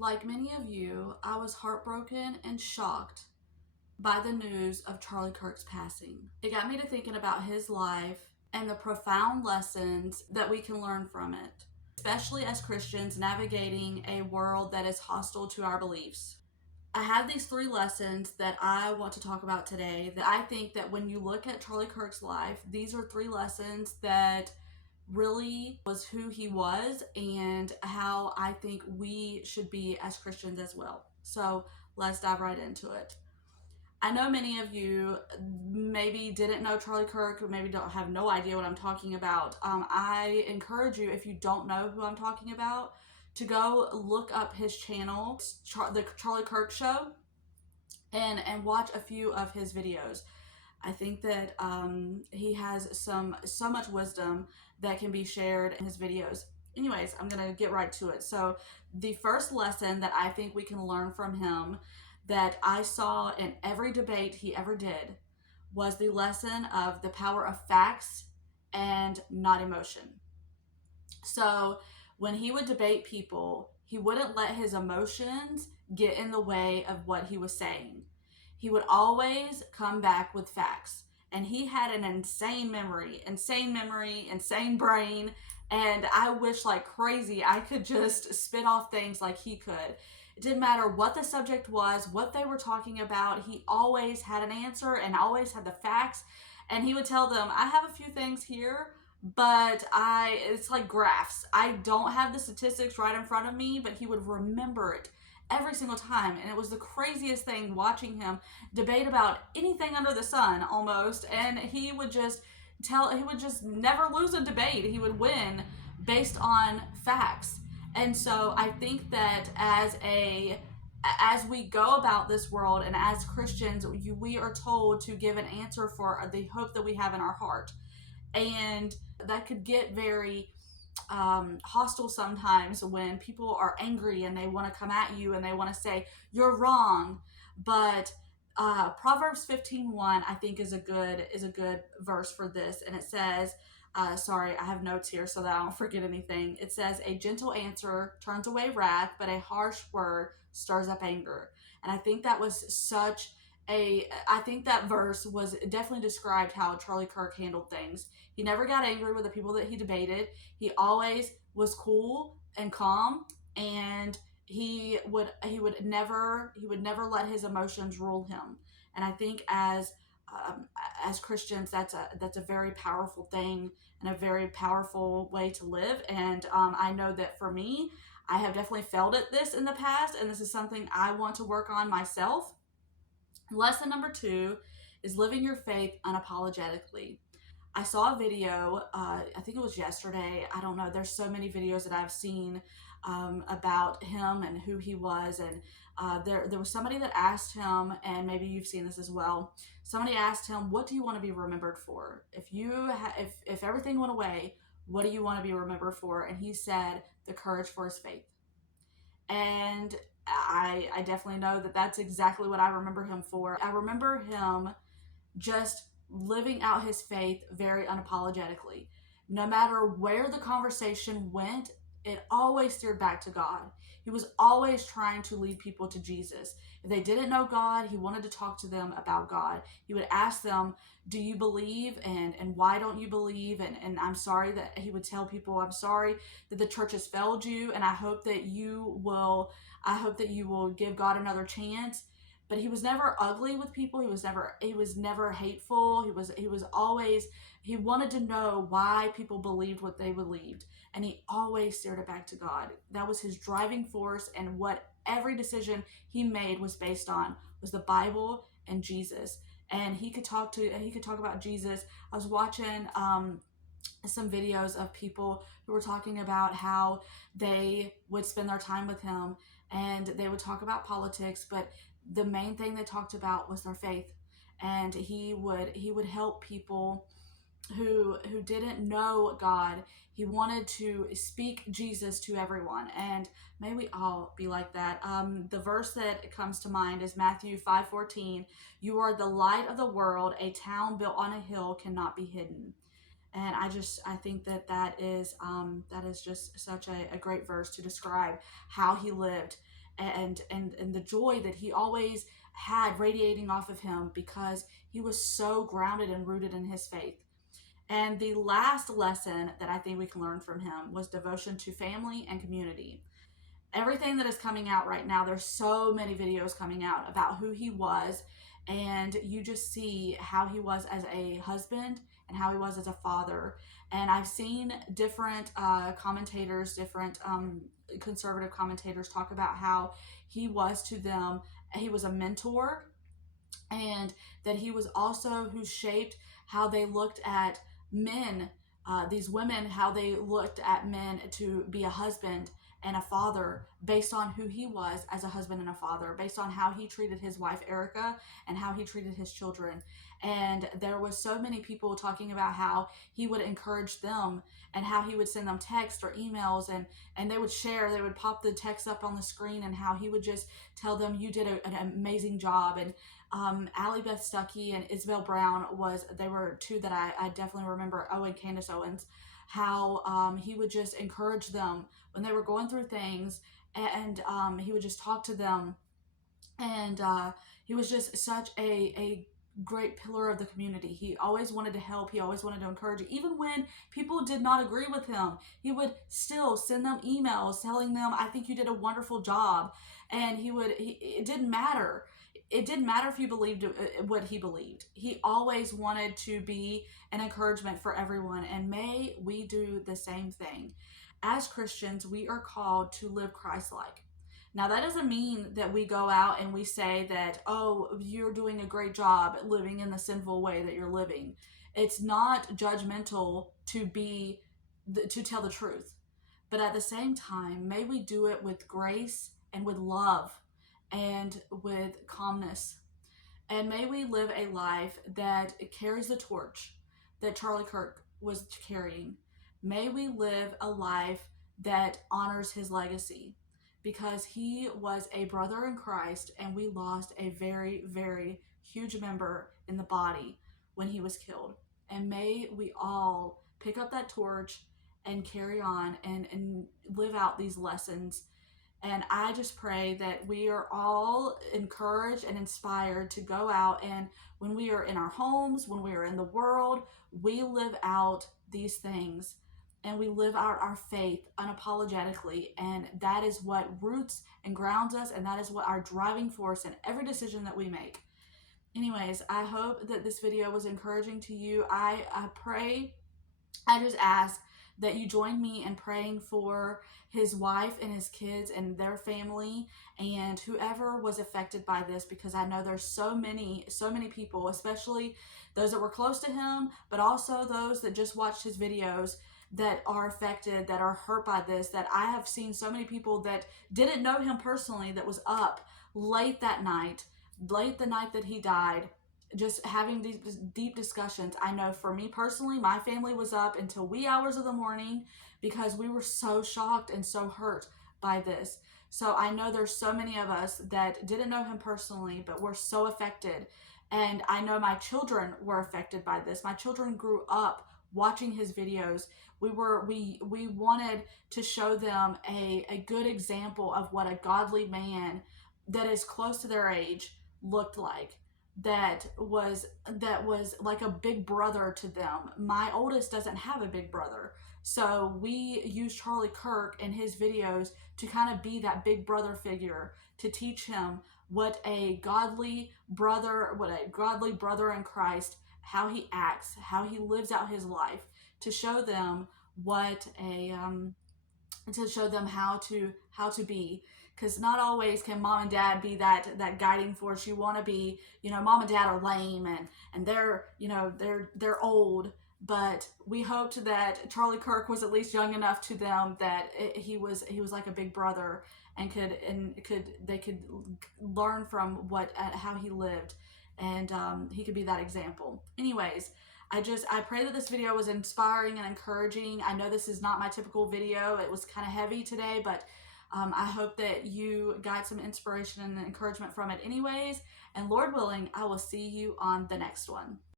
Like many of you, I was heartbroken and shocked by the news of Charlie Kirk's passing. It got me to thinking about his life and the profound lessons that we can learn from it, especially as Christians navigating a world that is hostile to our beliefs. I have these three lessons that I want to talk about today that I think that when you look at Charlie Kirk's life, these are three lessons that really was who he was and how I think we should be as Christians as well. So let's dive right into it. I know many of you maybe didn't know Charlie Kirk or maybe don't have no idea what I'm talking about. I encourage you, if you don't know who I'm talking about, to go look up his channel, The Charlie Kirk Show, and watch a few of his videos. I think that he has so much wisdom that can be shared in his videos. Anyways, I'm gonna get right to it. So the first lesson that I think we can learn from him that I saw in every debate he ever did was the lesson of the power of facts and not emotion. So when he would debate people, he wouldn't let his emotions get in the way of what he was saying. He would always come back with facts. And he had an insane memory, insane brain. And I wish like crazy I could just spit off things like he could. It didn't matter what the subject was, what they were talking about. He always had an answer and always had the facts. And he would tell them, I have a few things here, but it's like graphs. I don't have the statistics right in front of me, but he would remember it every single time. And it was the craziest thing watching him debate about anything under the sun almost. And he would just never lose a debate. He would win based on facts. And so I think that as we go about this world and as Christians, we are told to give an answer for the hope that we have in our heart. And that could get very hostile sometimes when people are angry and they want to come at you and they want to say you're wrong. But Proverbs 15:1 I think is a good verse for this, and it says, sorry, I have notes here so that I don't forget anything. It says, a gentle answer turns away wrath, but a harsh word stirs up anger. And I think that was I think that verse was definitely described how Charlie Kirk handled things. He never got angry with the people that he debated. He always was cool and calm, and he would never let his emotions rule him. And I think as Christians, that's a very powerful thing and a very powerful way to live. And I know that for me, I have definitely failed at this in the past, and this is something I want to work on myself. Lesson number 2 is living your faith unapologetically. I saw a video, I think it was yesterday, I don't know, there's so many videos that I've seen about him and who he was, and there was somebody that asked him, and maybe you've seen this as well, somebody asked him, what do you want to be remembered for? If everything went away, what do you want to be remembered for? And he said, the courage for his faith. And I definitely know that that's exactly what I remember him for. I remember him just living out his faith very unapologetically. No matter where the conversation went, it always steered back to God. He was always trying to lead people to Jesus. If they didn't know God, he wanted to talk to them about God. He would ask them, do you believe, and why don't you believe? And I'm sorry that he would tell people, I'm sorry that the church has failed you, and I hope that you will give God another chance. But he was never ugly with people. He was never hateful. He wanted to know why people believed what they believed. And he always steered it back to God. That was his driving force, and what every decision he made was based on was the Bible and Jesus. And he could talk about Jesus. I was watching some videos of people who were talking about how they would spend their time with him and they would talk about politics, but the main thing they talked about was their faith. And he would help people who didn't know God. He wanted to speak Jesus to everyone, and may we all be like that. The verse that comes to mind is Matthew 5:14. You are the light of the world. A town built on a hill cannot be hidden. And I think that is just such a great verse to describe how he lived. and the joy that he always had radiating off of him, because he was so grounded and rooted in his faith. And the last lesson that I think we can learn from him was devotion to family and community. Everything that is coming out right now, there's so many videos coming out about who he was, and you just see how he was as a husband and how he was as a father. And I've seen different commentators, different conservative commentators talk about how he was to them. He was a mentor, and that he was also who shaped how they looked at men, these women, how they looked at men to be a husband and a father based on who he was as a husband and a father, based on how he treated his wife Erica and how he treated his children. And there was so many people talking about how he would encourage them and how he would send them texts or emails, and they would share, they would pop the text up on the screen, and how he would just tell them, you did an amazing job. And Allie Beth Stuckey and Isabel Brown they were two that I definitely remember. Oh, and Candace Owens, how he would just encourage them when they were going through things, and he would just talk to them, and he was just such a great pillar of the community. He always wanted to help. He always wanted to encourage. Even when people did not agree with him, he would still send them emails telling them, I think you did a wonderful job. And it didn't matter. It didn't matter if you believed what he believed. He always wanted to be an encouragement for everyone. And may we do the same thing. As Christians, we are called to live Christ-like. Now, that doesn't mean that we go out and we say that, oh, you're doing a great job living in the sinful way that you're living. It's not judgmental to tell the truth. But at the same time, may we do it with grace and with love and with calmness. And may we live a life that carries the torch that Charlie Kirk was carrying. May we live a life that honors his legacy, because he was a brother in Christ, and we lost a very, very huge member in the body when he was killed. And may we all pick up that torch and carry on and live out these lessons. And I just pray that we are all encouraged and inspired to go out, and when we are in our homes, when we are in the world, we live out these things. And we live out our faith unapologetically. And that is what roots and grounds us. And that is what our driving force in every decision that we make. Anyways, I hope that this video was encouraging to you. I just ask that you join me in praying for his wife and his kids and their family and whoever was affected by this, because I know there's so many people, especially those that were close to him, but also those that just watched his videos, that are affected, that are hurt by this. That I have seen so many people that didn't know him personally, that was up late the night that he died, just having these deep discussions. I know for me personally, my family was up until wee hours of the morning because we were so shocked and so hurt by this. So I know there's so many of us that didn't know him personally, but were so affected. And I know my children were affected by this. My children grew up watching his videos. We wanted to show them a good example of what a godly man that is close to their age looked like, that was like a big brother to them. My oldest doesn't have a big brother, so we use Charlie Kirk and his videos to kind of be that big brother figure, to teach him what a godly brother in Christ, how he acts, how he lives out his life, to show them how to be. Because not always can mom and dad be that guiding force. You want to be, mom and dad are lame and they're old. But we hoped that Charlie Kirk was at least young enough to them that he was like a big brother, and they could learn from how he lived, and he could be that example. Anyways, I pray that this video was inspiring and encouraging. I know this is not my typical video. It was kind of heavy today, but I hope that you got some inspiration and encouragement from it anyways. And Lord willing, I will see you on the next one.